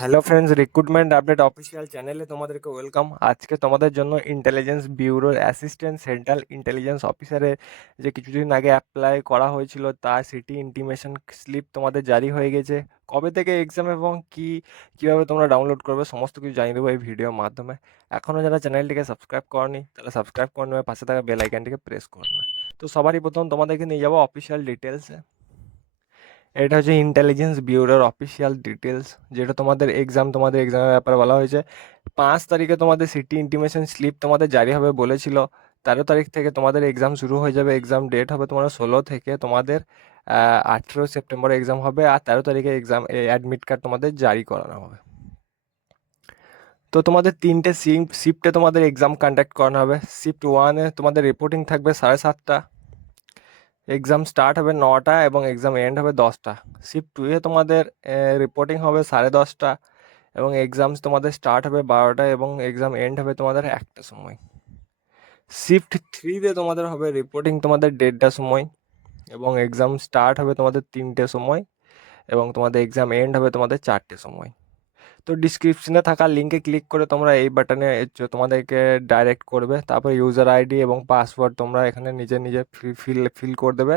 Hello friends recruitment update official চ্যানেলে তোমাদেরকে welcome আজকে তোমাদের জন্য ইন্টেলিজেন্স ব্যুরোর অ্যাসিস্ট্যান্ট সেন্ট্রাল ইন্টেলিজেন্স অফিসারের যে কিছুদিন আগে অ্যাপ্লাই করা হয়েছিল, তার সিটি ইন্টিমেশন স্লিপ তোমাদের জারি হয়ে গেছে। কবে থেকে এক্সাম এবং কি, কীভাবে তোমরা ডাউনলোড করবে, সমস্ত কিছু জানিয়ে দেবো এই ভিডিওর মাধ্যমে। এখনও যারা চ্যানেলটিকে সাবস্ক্রাইব করনি, তাহলে সাবস্ক্রাইব করে নেবে, পাশে থাকা বেল আইকনটিকে প্রেস করে নেবে। তো সবারই প্রথম তোমাদেরকে নিয়ে যাব অফিসিয়াল ডিটেলসে এটা হচ্ছে ইন্টেলিজেন্স ব্যুরোর অফিসিয়াল ডিটেলস যেটা তোমাদের এক্সাম তোমাদের এক্সামের ব্যাপারে বলা হয়েছে। পাঁচ তারিখে তোমাদের সিটি ইন্টিমেশন স্লিপ তোমাদের জারি হবে বলেছিল। তেরো তারিখ থেকে তোমাদের এক্সাম শুরু হয়ে যাবে। এক্সাম ডেট হবে তোমার ষোলো থেকে তোমাদের আঠেরো সেপ্টেম্বর এক্সাম হবে আর তেরো তারিখে এক্সাম অ্যাডমিট কার্ড তোমাদের জারি করানো হবে। তো তোমাদের তিনটে সিম শিফটে তোমাদের এক্সাম কন্ডাক্ট করানো হবে। শিফট ওয়ানে তোমাদের রিপোর্টিং থাকবে সাড়ে সাতটা। এক্সাম স্টার্ট হবে নটা এবং এক্সাম এন্ড হবে দশটা। শিফট টুয়ে তোমাদের রিপোর্টিং হবে সাড়ে দশটা এবং এক্সামস তোমাদের স্টার্ট হবে বারোটা এবং এক্সাম এন্ড হবে তোমাদের একটা সময়। শিফট থ্রিতে তোমাদের হবে রিপোর্টিং তোমাদের দেড়টার সময় এবং এক্সাম স্টার্ট হবে তোমাদের তিনটে সময় এবং তোমাদের এক্সাম এন্ড হবে তোমাদের চারটে সময়। তো ডিসক্রিপশনে থাকা লিঙ্কে ক্লিক করে তোমরা এই বাটনে তোমাদেরকে ডাইরেক্ট করবে। তারপর ইউজার আইডি এবং পাসওয়ার্ড তোমরা এখানে নিজে নিজে ফিল ফিল করে দেবে।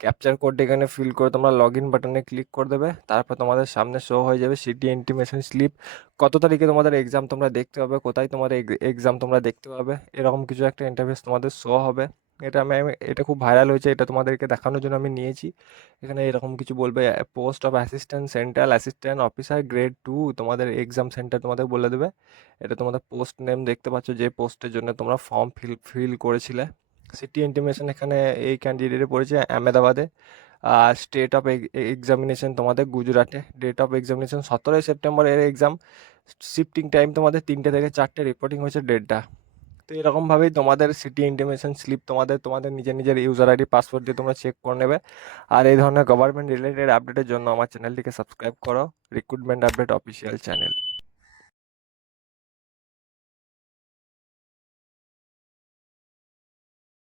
ক্যাপচার কোডটা এখানে ফিল করে তোমরা লগ ইন বাটনে ক্লিক করে দেবে। তারপর তোমাদের সামনে শো হয়ে যাবে সিটি ইন্টিমেশন স্লিপ কত তারিখে তোমাদের এক্সাম তোমরা দেখতে পাবে, কোথায় তোমাদের এক্সাম তোমরা দেখতে পাবে, এরকম কিছু একটা ইন্টারফেস তোমাদের শো হবে। এটা আমি এটা খুব ভাইরাল হয়েছে, এটা তোমাদেরকে দেখানোর জন্য আমি নিয়েছি। এখানে এরকম কিছু বলবে post of assistant central assistant officer grade two তোমাদের এক্সাম সেন্টার তোমাদের বলে দেবে। এটা তোমাদের পোস্ট নেম দেখতে পাচ্ছ, যে পোস্টের জন্য তোমরা ফর্ম ফিল ফিল করেছিলে। সিটি ইন্টিমেশন এখানে এই ক্যান্ডিডেটে পড়েছে, আহমেদাবাদে। আর স্টেট অফ এক্সামিনেশন তোমাদের গুজরাটে। ডেট অফ এক্সামিনেশন সতেরোই সেপ্টেম্বর এর এক্সাম শিফটিং টাইম তোমাদের তিনটে থেকে চারটে রিপোর্টিং হয়েছে ডেটটা তো এরকমভাবেই তোমাদের সিটি ইন্টিমেশন স্লিপ তোমাদের তোমাদের নিজের নিজের ইউজার আইডি পাসওয়ার্ড দিয়ে তোমরা চেক করে নেবে। আর এই ধরনের গভর্নমেন্ট রিলেটেড আপডেটের জন্য আমার চ্যানেলটিকে সাবস্ক্রাইব করো। Recruitment update official channel